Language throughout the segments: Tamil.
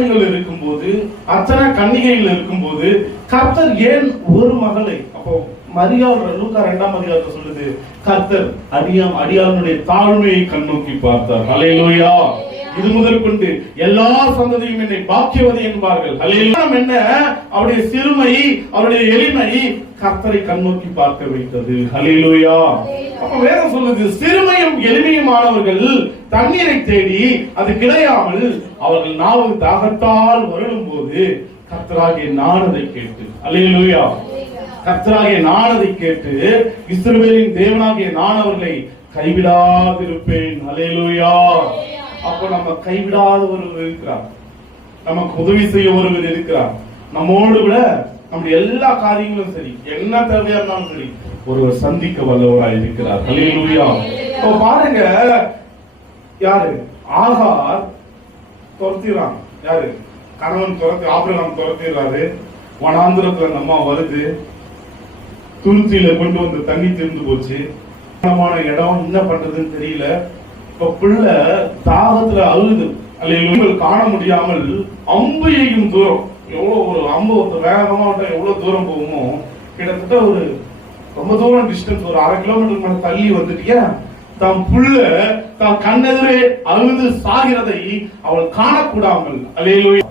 இருக்கும்போது அத்தனை கன்னிகைகள் இருக்கும்போது கர்த்தர் ஏன் ஒரு மகளை, அப்போ மரியாள் லூக்கா 2ஆம் அதிகாரத்துல சொல்லுது, கர்த்தர் அடியாளுடைய தாழ்மையை கண்ணோக்கி பார்த்தார். ஹல்லேலூயா. இது முதற்கொண்டு எல்லா சந்ததியும் என்னை பாக்கியவதி என்பார்கள். ஹல்லேலூயா. என்ன அவருடைய சிறுமை, அவருடைய எளிமை கர்த்தரை கண்ணோக்கி பார்க்க வைத்தது. ஹல்லேலூயா. அப்ப வேதம் சொல்லுது, சிறுமையும் எளிமையுமானவர்கள் தண்ணீரை தேடி அது கிடையாமல் அவர்கள் நாவு தாகத்தால் வருடும் போது கர்த்தராகிய நானதை கேட்டு, ஹல்லேலூயா, கர்த்தராகிய நானதை கேட்டு இஸ்ரவேலின் தேவனாகிய நான் அவர்களை கைவிடாதிருப்பேன். ஹல்லேலூயா. அப்ப நம்ம கைவிடாத ஒருவர் இருக்கிறார், நமக்கு உதவி செய்ய ஒருவர் இருக்கிறார். நம்மோடு விட நம்முடைய எல்லா காரியங்களும் சரி, என்ன தேவையா இருந்தாலும் சரி, ஒருவர் சந்திக்க வல்லவராய் இருக்கிறார். ஹல்லேலூயா. இப்ப பாருங்க, யாரு ஆகார் துரத்திடுறாங்க, யாரு கணவன் ஆபிரகாம் துரத்திடுறாரு. வனாந்திரத்துல அந்த அம்மா வருது, துருத்தியில கொண்டு வந்து தண்ணி திறந்து போச்சு, இடம் என்ன பண்றதுன்னு தெரியல. இப்ப பிள்ளை தாகத்துல அழுது, அல்ல காண முடியாமல் அம்பு எய்யும் தூரம், எவ்வளவு ஒரு அம்பு வேகமா எவ்வளவு தூரம் போகுமோ, கிட்டத்தட்ட ஒரு ரொம்ப தூரம் டிஸ்டன்ஸ், ஒரு 1/2 கிலோமீட்டர் மேல தள்ளி வந்துட்டியா, தம் புள்ள தம் கண்ணெதிரே அழுது சாகிறதை அவள் காணக்கூடாமல், அல்லேலூயா,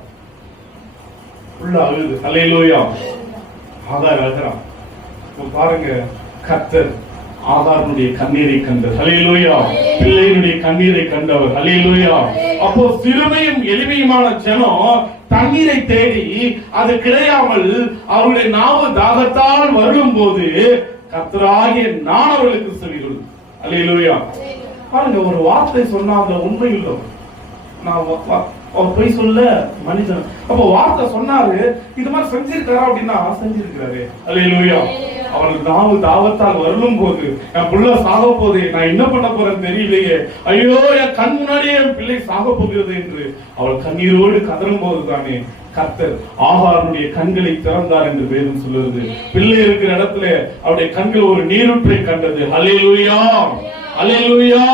புள்ள அழுது, அல்லேலூயா, ஆகார் அழுகிறான். பாருங்க, கர்த்தர் ஆகாருடைய கண்ணீரை கண்டவர். ஹல்லேலூயா. பிள்ளையினுடைய கண்ணீரை கண்டவர். ஹல்லேலூயா. அப்போ சிறுமையும் எளிமையுமான ஜனம் தண்ணீரை தேடி அது கிடையாமல் அவருடைய நாவு தாகத்தால் வருடும் போது கர்த்தராகிய நான் அவர்களுக்கு செவி கொடு. ஹல்லேலூயா. பாருங்க, ஒரு வார்த்தை சொன்னா அந்த உண்மை இல்லை, அவர் போய் சொல்ல மனிதன். அப்ப வார்த்தை சொன்னாரு, இது மாதிரி செஞ்சிருக்காரா அப்படின்னா செஞ்சிருக்கிறாரு. அல்லேலூயா. அவருக்கு நாவு தாவத்தால் வரலும் போது என் பிள்ளை சாக போகுது, நான் என்ன பண்ண போறேன்னு தெரியலையே, ஐயோ என் கண் முன்னாடியே என் பிள்ளை சாக போகிறது என்று அவள் கண்ணீரோடு கதறும் போது தானே கர்த்தர் ஆகாருடைய கண்களை திறந்தார் என்று வேதம் சொல்லுது. பிள்ளை இருக்கிற இடத்துல அவருடைய கண்கள் ஒரு நீரூற்றை கண்டது. அல்லேலூயா. அல்லேலூயா.